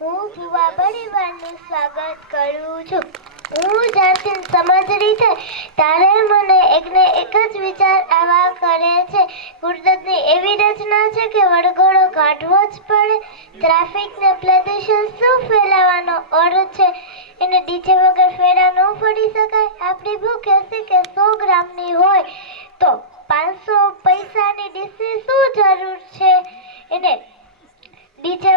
હું ભુવા પરિવારનું સ્વાગત કરું છું. હું જ્યારથી સમજણી થઈ ત્યારે મને એકને એક જ વિચાર આવા કરે છે. કુદરતની એવી રચના છે કે વળગોળો કાઢવો જ પડે. ટ્રાફિકને પ્રદૂષણ શું ફેલાવવાનો અર્થ છે? એને ડીજે વગર ફેરા ન ફરી શકાય. આપણી ભૂખ હશે કે 100 ગ્રામની હોય તો 500 પૈસાની ડીશની શું જરૂર છે? એને ડીજે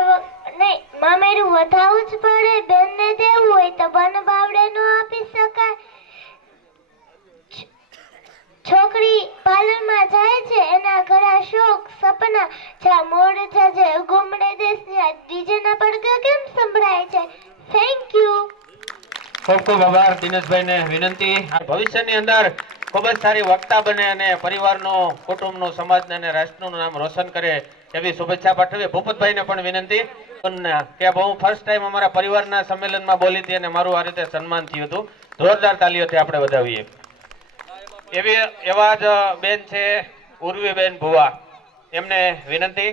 નહીં, મામેરું વધાવવું જ પડે. બેનને દેવું હોય તો બન બાવડે ન આપી શકાય. છોકરી પાર્લરમાં જાય છે, એના ઘણા શોખ સપના જ્યાં મોડ છે ગુમડે દેશ ત્યાં ડીજેના પડઘા કેમ સંભળાય છે? Thank you. ખૂબ ખૂબ આભાર દિનેશભાઈને. વિનંતી ભવિષ્યની અંદર ખૂબ જ સારી વક્તા બને અને પરિવારનું, કુટુંબનું, સમાજને અને રાષ્ટ્રનું નામ રોશન કરે એવી શુભેચ્છા પાઠવીએ. ભૂપતભાઈને પણ વિનંતી કે હું ફર્સ્ટ ટાઈમ અમારા પરિવારના સંમેલનમાં બોલી હતી અને મારું આ રીતે સન્માન થયું હતું. જોરદાર તાલીઓથી આપણે વધાવીએ. એવા જ બેન છે ઉર્વીબેન ભુવા. એમને વિનંતી,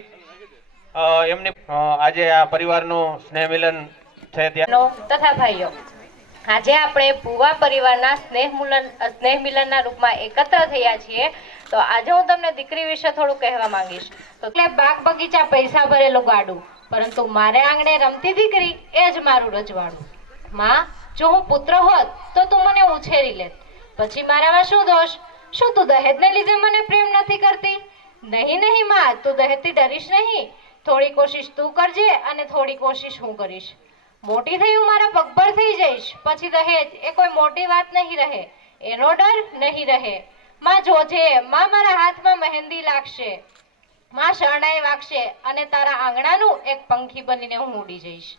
એમની આજે આ પરિવારનું સ્નેહ મિલન છે ત્યાં તથા ભાઈઓ, આજે આપણે ભુવા પરિવારના સ્નેહ મિલનના રૂપમાં એકત્ર થયા છીએ. તો આજે હું તમને દીકરી વિશે થોડું કહેવા માંગીશ. તો એટલે બાગ બગીચા પૈસા ભરેલું ગાડું, પરંતુ મારે આંગણે રમતી દીકરી એ જ મારું રજવાડું. માં, જો હું પુત્ર હોત તો તું મને ઉછેરી લેત. પછી મારામાં શું દોષ? શું તું દહેજને લીધે મને પ્રેમ નથી કરતી? નહીં નહીં માં, તું દહેજથી ડરીશ નહીં. થોડી કોશિશ તું કરજે અને થોડી કોશિશ હું કરીશ. મોટી થઈ હું મારા પગભર થઈ જઈશ, પછી દહેજ એ કોઈ મોટી વાત નહીં રહે. એનો ડર નહીં રહે. માં જોજે, માં મારા હાથમાં મહેંદી લાગશે, માં શરણાઈ વાગશે અને તારા આંગણાનું એક પંખી બનીને હું ઉડી જઈશ.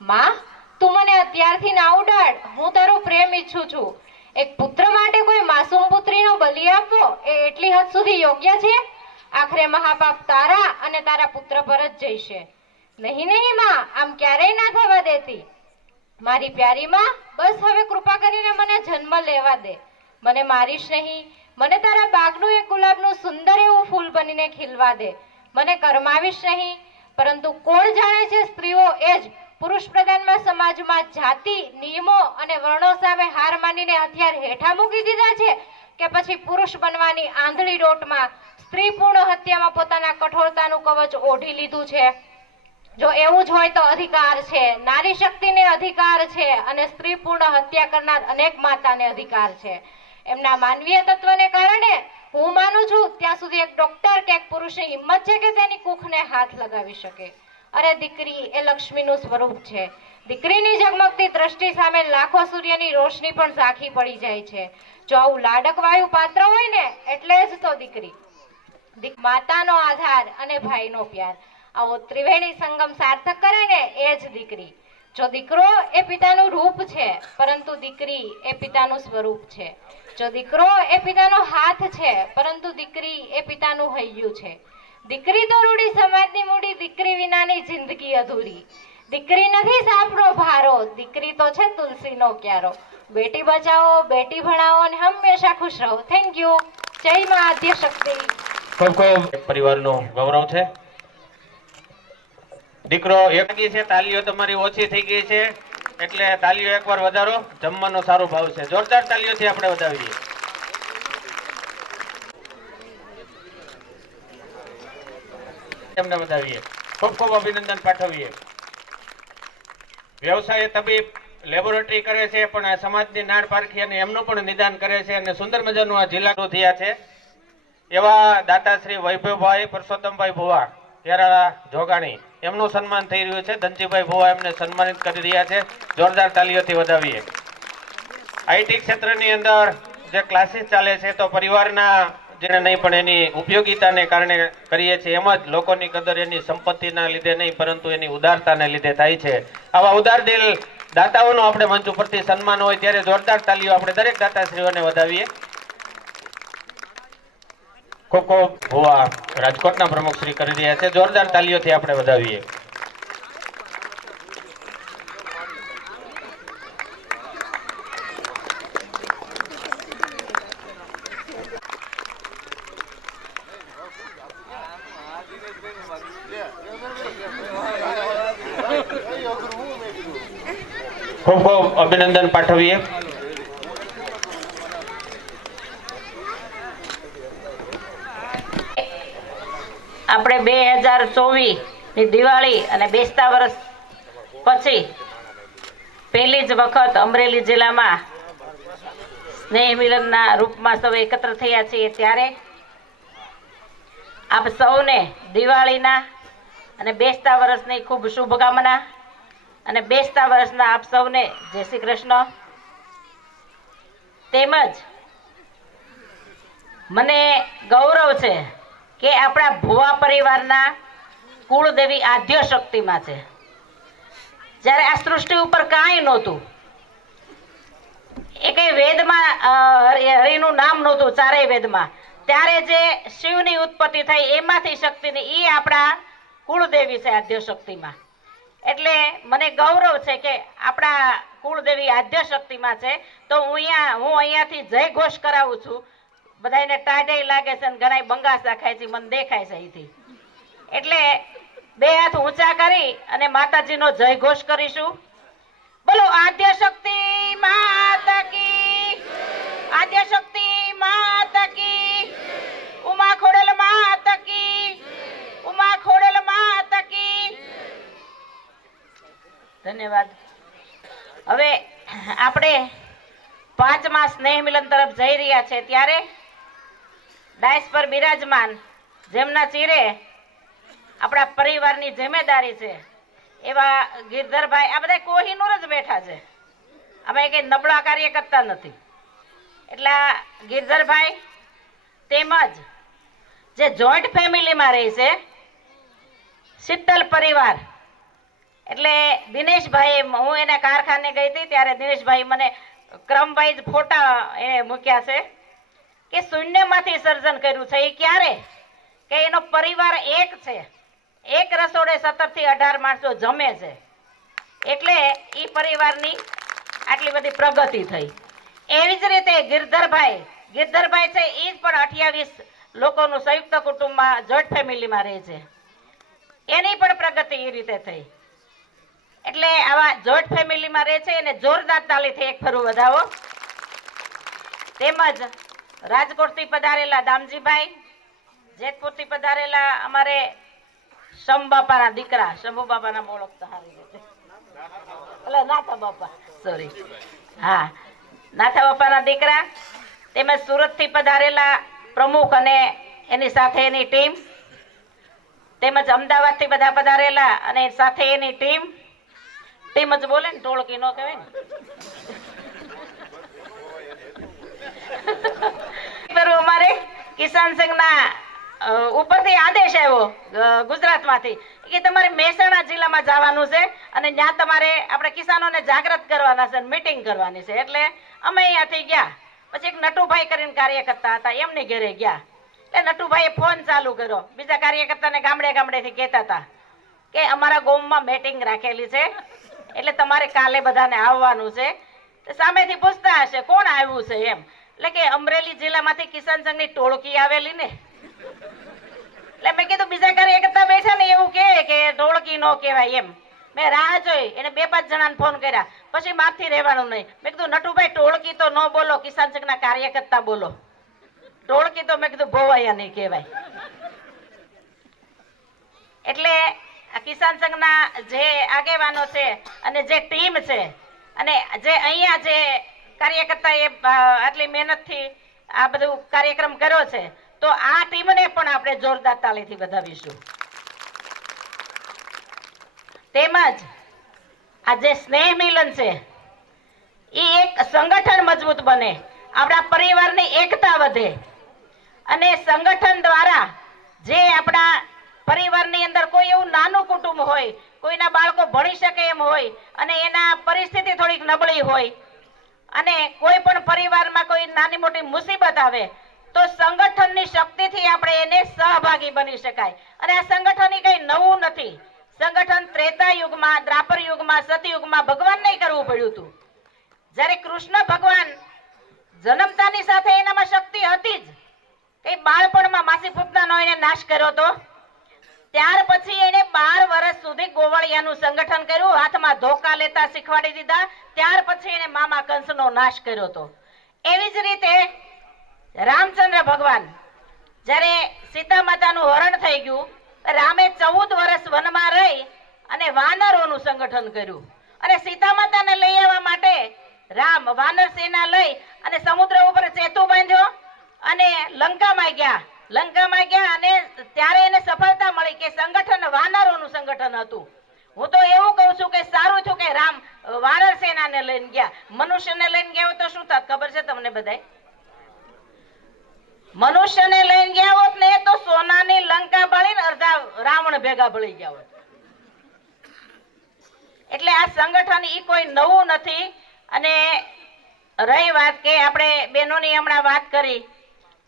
માં, તું મને અત્યારથી ના ઉડાડ. હું તારો પ્રેમ ઈચ્છું છું. એક પુત્ર માટે કોઈ માસૂમ પુત્રીનો બલિ આપવો એ એટલી હદ સુધી યોગ્ય છે? આખરે મહાપાપ તારા અને તારા પુત્ર પર જ જઈશે. નહીં નહીં માં, આમ ક્યારેય ના થવા દેતી. મારી પ્યારી માં, બસ હવે કૃપા કરીને મને જન્મ લેવા દે. મને મારીશ નહીં. મને તારા બાગનું એક ગુલાબનું સુંદર એવું ફૂલ બનીને ખીલવા દે. મને કરમાવીશ નહીં. પરંતુ કોણ જાણે છે સ્ત્રીઓ એ જ પુરુષ પ્રધાનમાં સમાજમાં જાતિ, નિયમો અને વર્ણો સામે હાર માનીને હથિયાર હેઠા મૂકી દીધા છે કે પછી પુરુષ બનવાની આંધળી દોટમાં સ્ત્રી પૂર્ણ હત્યામાં પોતાના કઠોરતાનું કવચ ઓઢી લીધું છે? જો એવું જ હોય તો અધિકાર છે, નારી શક્તિને અધિકાર છે અને સ્ત્રી પૂર્ણ હત્યા કરનાર અનેક માતાને અધિકાર છે. એમના માનવીય તત્વને કારણે હું માનું છું ત્યાં સુધી એક ડોક્ટર કે એક પુરુષની હિંમત છે કે તેની કુખને હાથ લગાવી શકે. અરે દીકરી એ લક્ષ્મીનું સ્વરૂપ છે. દીકરીની ઝગમગતી દ્રષ્ટિ સામે લાખો સૂર્યની રોશની પણ ઝાંખી પડી જાય છે. જો આવું લાડકવાયું પાત્ર હોય ને એટલે જ તો દીકરી માતાનો આધાર અને ભાઈનો પ્યાર, આવો ત્રિવેણી સંગમ સાર્થક કરે ને એ જ દીકરી. જો દીકરો એ પિતાનું રૂપ છે, પરંતુ દીકરી એ પિતાનું સ્વરૂપ છે. જો દીકરો એ પિતાનો હાથ છે, પરંતુ દીકરી એ પિતાનું હૈયું છે. દીકરી તો રૂડી સમાજની મૂડી, દીકરી વિનાની જિંદગી અધૂરી. દીકરી નથી સાપનો ભારો, દીકરી તો છે તુલસીનો ક્યારો. બેટી બચાવો, બેટી ભણાવો અને હંમેશા ખુશ રહો. Thank you. જય મા આદ્ય શક્તિ. ખૂબ ખૂબ પરિવારનું ગૌરવ છે. દીકરો એકની છે. તાલીઓ તમારી ઓછી થઈ ગઈ છે એટલે તાલીઓ એકવાર વધારો. જમવાનો સારો ભાવ છે. જોરદાર તાલીઓથી આપણે વધાવીએ. એમને વધાવીએ. ખૂબ ખૂબ અભિનંદન પાઠવીએ. વ્યવસાય તબીબ લેબોરેટરી કરે છે પણ આ સમાજની નાળ પારખી અને એમનું પણ નિદાન કરે છે અને સુંદર મજાનું આ જિલ્લા થયા છે. એવા દાતાશ્રી વૈભવભાઈ પરસોત્તમભાઈ ભુવા કેરાળા જોગાણી, એમનું સન્માન થઈ રહ્યું છે. ધનજીભાઈ ભુવા એમને સન્માનિત કરી રહ્યા છે. જોરદાર તાલીઓથી વધાવીએ. આઈટી ક્ષેત્રની અંદર જે ક્લાસીસ ચાલે છે તો પરિવારના જેને નહીં પણ એની ઉપયોગિતાને કારણે કરીએ છીએ. એમ જ લોકોની કદર એની સંપત્તિના લીધે નહીં પરંતુ એની ઉદારતાને લીધે થાય છે. આવા ઉદાર દિલ દાતાઓનો આપણે મંચ ઉપરથી સન્માન હોય ત્યારે જોરદાર તાલીઓ આપણે દરેક દાતાશ્રીઓને વધાવીએ. ખૂબ ખૂબ ભુવા રાજકોટના પ્રમુખ શ્રી કરી રહ્યા છે. જોરદાર તાલીઓથી આપણે વધાવીએ. ખૂબ ખૂબ અભિનંદન પાઠવીએ. આપણે 2024 ની દિવાળી અને બેસતા વર્ષ પછી પહેલી જ વખત અમરેલી જિલ્લામાં સ્નેહ મિલનના રૂપમાં સૌ એકત્ર થયા છીએ, ત્યારે આપ સૌને દિવાળીના અને બેસતા વર્ષની ખૂબ શુભકામના અને બેસતા વર્ષના આપ સૌને જય શ્રી કૃષ્ણ. તેમજ મને ગૌરવ છે કે આપણા ભુવા પરિવારના કુળદેવી આદ્ય શક્તિમાં છે. જ્યારે આ સૃષ્ટિ ઉપર કાંઈ નહોતું, એ કઈ વેદમાં હરિનું નામ નહોતું ચારેય વેદમાં, ત્યારે જે શિવની ઉત્પત્તિ થઈ એમાંથી શક્તિની એ આપણા કુળદેવી છે આદ્ય શક્તિમાં. એટલે મને ગૌરવ છે કે આપણા કુળદેવી આદ્ય શક્તિમાં છે. તો હું અહીંયાથી જય ઘોષ કરાવું છું. બધાને ટાઢે લાગે છે અને ઘણા બંગાસા ખાય છે, મને દેખાય છે અહીંથી. એટલે બે હાથ ઊંચા કરી અને માતાજીનો જય ઘોષ કરીશું. બોલો આદ્ય શક્તિ માતા કી, આદ્ય શક્તિ માતા કી, ઉમા ખોડલ માતા કી, ઉમા ખોડલ માતા કી. ધન્યવાદ. હવે આપણે 5મા સ્નેહ મિલન તરફ જઈ રહ્યા છે, ત્યારે ડાયસ પર બિરાજમાન જેમના ચીરે આપણા પરિવારની જિમ્મેદારી છે એવા ગિરધરભાઈ, આ બધા કોહિનૂર જ બેઠા છે, અમે કઈ નબળા કાર્ય કરતા નથી. એટલે ગિરધરભાઈ તેમજ જે જોઈન્ટ ફેમિલીમાં રહે છે શીતલ પરિવાર, એટલે દિનેશભાઈ, હું એના કારખાને ગઈ હતી ત્યારે દિનેશભાઈ મને ક્રમ વાઇઝ ફોટા એ મૂક્યા છે કે શૂન્યમાંથી સર્જન કર્યું છે. એ ક્યારે કે એનો પરિવાર એક છે, એક રસોડે 17 થી 18 માણસો જમે છે, એટલે એ પરિવારની આટલી બધી પ્રગતિ થઈ. એવી જ રીતે ગિરધરભાઈ છે, એ જ પણ 28 લોકોનું સંયુક્ત કુટુંબમાં જોઈન્ટ ફેમિલીમાં રહે છે, એની પણ પ્રગતિ એ રીતે થઈ. એટલે આવા જોઈન્ટ ફેમિલીમાં રહે છે એને જોરદાર તાલીથી એક ફરું વધાવો. તેમજ રાજકોટથી પધારેલા દામજીભાઈ, જેતપુરથી પધારેલા અમારે શંભુ બાપાના દીકરા, શંભુ બાપાના ઓળખતા સારી રીતે, એટલે નાથા બાપા, સોરી, હા, નાથા બાપાના દીકરા. તેમજ સુરતથી પધારેલા પ્રમુખ અને એની સાથે એની ટીમ, તેમજ અમદાવાદથી બધા પધારેલા અને સાથે એની ટીમ જ બોલે ને, ટોળકી નો કહેવાય ને. અમારે કિસાન સંઘના ઉપરથી આદેશ આવ્યો ગુજરાતમાંથી કે તમારે મહેસાણા જિલ્લામાં જવાનું છે અને ત્યાં તમારે આપણે કિસાનોને જાગૃત કરવાના છે, મીટિંગ કરવાની છે. એટલે અમે અહીંયાથી ગયા. પછી એક નટુભાઈ કરીને કાર્યકર્તા હતા, એમની ઘરે ગયા. એટલે નટુભાઈએ ફોન ચાલુ કર્યો, બીજા કાર્યકર્તાને ગામડેથી કહેતા હતા કે અમારા ગામમાં મીટિંગ રાખેલી છે, એટલે તમારે કાલે બધાને આવવાનું છે. સામેથી પૂછતા હશે કોણ આવ્યું છે એમ, એટલે કે અમરેલી જિલ્લામાંથી કિસાન સંઘની ટોળકી આવેલી ને. એટલે મેં કીધું બીજા કાર્યકર્તા બેઠા ને એવું કે ટોળકી નો કહેવાય એમ. મેં રાહ જોઈ, એને 2-5 જણાને ફોન કર્યા, પછી માફથી રહેવાનું નહીં. મેં કીધું નટુભાઈ ટોળકી તો ન બોલો, કિસાન સંઘના કાર્યકર્તા બોલો. ટોળકી તો મેં કીધું ભોવાયા નહીં કહેવાય. એટલે આ કિસાન સંઘના જે આગેવાનો છે અને જે ટીમ છે અને જે અહીંયા જે કાર્યકર્તાએ આટલી મહેનતથી આ બધું કાર્યક્રમ કર્યો છે, તો આ ટીમને પણ આપણે જોરદાર તાળીથી વધાવીશું. તેમજ આ જે સ્નેહ મિલન છે એ એક સંગઠન મજબૂત બને, આપણા પરિવારની એકતા વધે અને સંગઠન દ્વારા જે આપણા પરિવારની અંદર કોઈ એવું નાનું કુટુંબ હોય, કોઈના બાળકો ભણી શકે એમ હોય અને એના પરિસ્થિતિ થોડીક નબળી હોય અને કોઈ પણ પરિવારમાં કોઈ નાની મોટી મુસીબત આવે તો સંગઠનની શક્તિથી આપણે એને સહભાગી બની શકાય. અને આ સંગઠન કઈ નવું નથી. સંગઠન ત્રેતા યુગમાં, દ્વાપર યુગમાં, સતયુગમાં ભગવાનને કરવું પડ્યું હતું. જ્યારે કૃષ્ણ ભગવાન જન્મતાની સાથે એનામાં શક્તિ હતી જ, કઈ બાળપણમાં માસી પૂતનાનો એને નાશ કર્યો હતો, ત્યાર પછી એને 12 વર્ષ સુધી ગોવાળિયાનું સંગઠન કર્યું, હાથમાં ધોકા લેતા શીખવાડી દીધા. ત્યાર પછી એને મામા કંસનો નાશ કર્યો હતો. એવી જ રીતે રામચંદ્ર ભગવાન જ્યારે સીતા માતાનું હરણ થઈ ગયું, રામે 14 વર્ષ વનમાં રહી અને વાનરોનું સંગઠન કર્યું અને સીતા માતાને લઈ આવવા માટે રામ વાનર સેના લઈ અને સમુદ્ર ઉપર સેતુ બાંધ્યો અને લંકામાં ગયા અને ત્યારે એને સફળતા મળી કે સંગઠન વાનરોનું સંગઠન હતું. હું તો એવું કહું છું કે સારું થયું કે રામ વાનર સેનાને લઈને ગયા. મનુષ્યને લઈને ગયા હોત તો શું થાત ખબર છે તમને બધાય? મનુષ્યને લઈને ગયા હોત ને તો સોનાની લંકા બળીને અડધા રાવણ ભેગા બળી ગયા હોત. એટલે આ સંગઠન ઈ કોઈ નવું નથી. અને રહી વાત કે આપણે બહેનોની હમણાં વાત કરી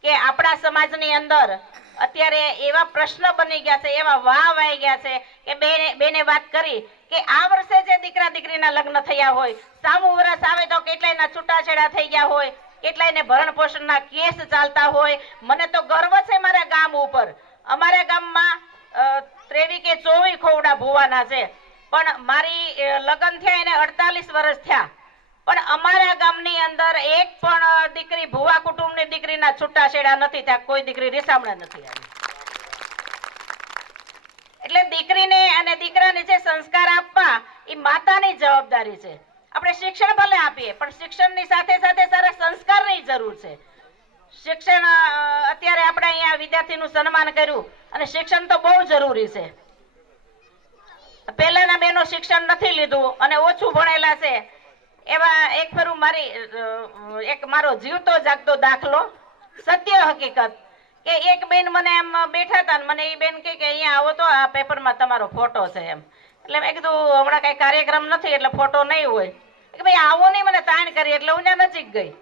કે આપણા સમાજની અંદર અત્યારે એવા પ્રશ્ન બની ગયા છે, એવા વાઈ ગયા છે કે બેને વાત કરી કે આ વર્ષે જે દીકરા દીકરીના લગ્ન થયા હોય, સામું વર્ષ આવે તો કેટલાયના છૂટાછેડા થઈ ગયા હોય, કેટલાયને ભરણ પોષણના કેસ ચાલતા હોય. મને તો ગર્વ છે મારા ગામ ઉપર. અમારા ગામમાં 23 કે 24 ખોવડા ભુવાના છે, પણ મારી લગ્ન થયા એને 48 વર્ષ થયા, પણ અમારા ગામની અંદર એક પણ દીકરી ભુવા કુટુંબની દીકરીના છૂટાછેડા નથી થયા, કોઈ દીકરી રીસામણા નથી આવી. એટલે દીકરીને અને દીકરાને જે સંસ્કાર આપવા એ માતાની જવાબદારી છે. આપણે શિક્ષણ ભલે આપીએ પણ શિક્ષણની સાથે સાથે સારા સંસ્કારની જરૂર છે. શિક્ષણ અત્યારે આપણે અહીંયા વિદ્યાર્થીનું સન્માન કર્યું અને શિક્ષણ તો બહુ જરૂરી છે. પહેલાના બહેનો શિક્ષણ નથી લીધું અને ઓછું ભણેલા છે, એવા એક ફરું એક મારો જીવતો જાગતો દાખલો, સત્ય હકીકત કે એક બેન મને એમ બેઠા હતા ને મને એ બેન કે અહીંયા આવો તો આ પેપરમાં તમારો ફોટો છે એમ. એટલે મેં કીધું હમણાં કઈ કાર્યક્રમ નથી એટલે ફોટો નહીં હોય. કે ભાઈ આવો નહીં, મને તાણ કરી એટલે હું ત્યાં નજીક ગઈ.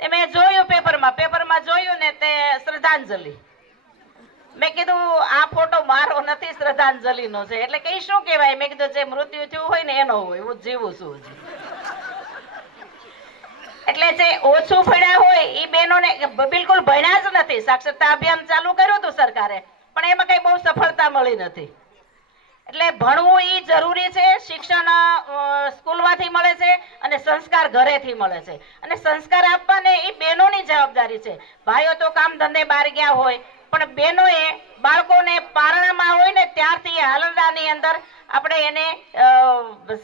મેં જોયું પેપરમાં જોયું ને તે શ્રદ્ધાંજલિ. મેં કીધું આ ફોટો મારો નથી, શ્રદ્ધાંજલિનો છે. એટલે કે શું કહેવાય? મેં કીધું જે મૃત્યુ થયું હોય ને એનો હોય, હું જીવું છું હજી. એટલે જે ઓછું ભણ્યા હોય એ બહેનોને બિલકુલ ભણ્યા જ નથી. સાક્ષરતા અભિયાન ચાલુ કર્યું હતું સરકારે, પણ એમાં કઈ બહુ સફળતા મળી નથી. એટલે ભણવું એ જરૂરી છે. શિક્ષણ સ્કૂલમાંથી મળે છે અને સંસ્કાર ઘરેથી મળે છે. અને સંસ્કાર આપવાને એ બહેનોની જવાબદારી છે. ભાઈઓ તો કામ ધંધે બહાર ગયા હોય, પણ બહેનોએ બાળકોને પારણામાં હોય ને ત્યારથી હાલરડાની અંદર આપણે એને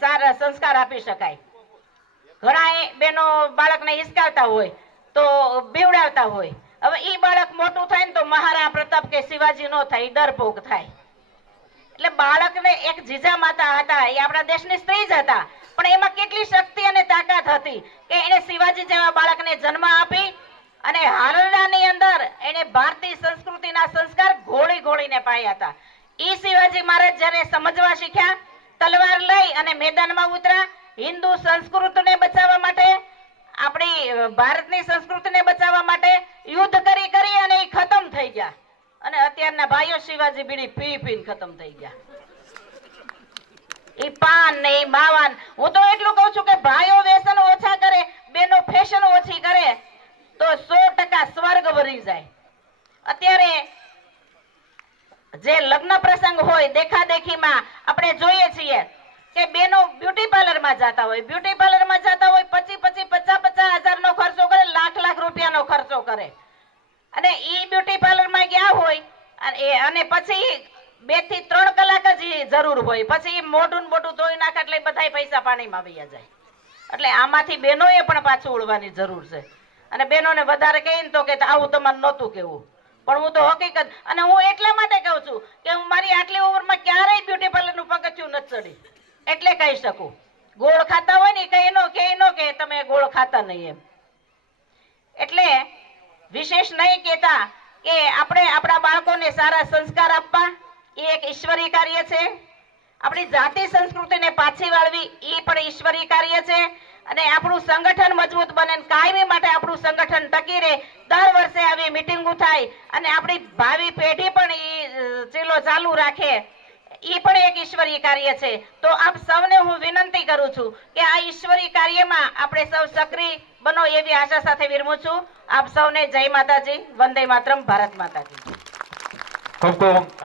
સારા સંસ્કાર આપી શકાય. ઘણા બહેનો બાળકને હિસકાવતા હોય તો બીવડાવતા હોય. હવે ઈ બાળક મોટું થાય ને તો મહારાણા પ્રતાપ કે શિવાજી નો થાય, ડરપોક થાય. એટલે બાળકને એક જીજા માતા હતા, એ આપણા દેશની સ્ત્રી જ હતા, પણ એમાં કેટલી શક્તિ અને તાકાત હતી કે એને શિવાજી જેવા બાળકને જન્મ આપી અને હાલરડાની અંદર એને ભારતીય સંસ્કૃતિના સંસ્કાર ઘોળીને પાયા હતા. ઈ શિવાજી મહારાજ જ્યારે સમજવા શીખ્યા, તલવાર લઈ અને મેદાનમાં ઉતર્યા. હિન્દુ સંસ્કૃતિને બચાવવા માટે, આપણી ભારતની સંસ્કૃતિને બચાવવા માટે યુદ્ધ કરી અને એ ખતમ થઈ ગયા. અને અત્યારના ભાઈઓ શિવાજી બીડી પીને ખતમ થઈ ગયા. ઈ પાન ને ઈ માવાન. હું તો એટલું કહું છું કે ભાઈઓ વ્યસન ઓછા કરે, બહેનો ફેશન ઓછી કરે તો 100% સ્વર્ગ ભરી જાય. અત્યારે જે લગ્ન પ્રસંગ હોય દેખાદેખીમાં આપણે જોઈએ છીએ કે બહેનો બ્યુટી પાર્લરમાં જતા હોય, 50,000 હજારનો ખર્ચો કરે, લાખ રૂપિયાનો ખર્ચો કરે. અને ઈ બ્યુટી પાર્લરમાં ગયા હોય અને પછી 2 થી 3 કલાક જ જરૂર હોય, પછી મોઢું ધોઈ નાખે એટલે બધાય પૈસા પાણીમાં વયા જાય. એટલે આમાંથી બહેનોએ પણ પાછું ઉડવાની જરૂર છે. અને બહેનોને વધારે કહીને તો કે આવું તમારે નહોતું કેવું, પણ હું તો હકીકત, અને હું એટલા માટે કહું છું કે હું મારી આટલી ઉંમરમાં ક્યારેય બ્યુટી પાર્લરનું પગથિયું નથી ચડી એટલે કહી શકું. ગોળ ખાતા હોય ને કઈ નો કે તમે ગોળ ખાતા નહીં એમ. એટલે વિશેષ નહીં કહેતા કે આપણે આપણા બાળકોને સારા સંસ્કાર આપવા એ એક ઈશ્વરી કાર્ય છે. આપણી જાતિ સંસ્કૃતિને પાછી વાળવી એ પણ ઈશ્વરી કાર્ય છે. અને આપણું સંગઠન મજબૂત બને, કાયમી માટે આપણું સંગઠન ટકી રહે. દર વર્ષે આવી મીટિંગો થાય અને આપણી ભાવિ પેઢી પણ એ ચીલો ચાલુ રાખે, એ પણ એક ઈશ્વરી કાર્ય છે. તો આપ સૌને હું વિનંતી કરું છું કે આ ઈશ્વરી કાર્યમાં આપણે સૌ સક્રિય બનો એવી આશા સાથે વિરમું છું. આપ સૌને જય માતાજી, વંદે માતરમ, ભારત માતાજી. ખૂબ ખૂબ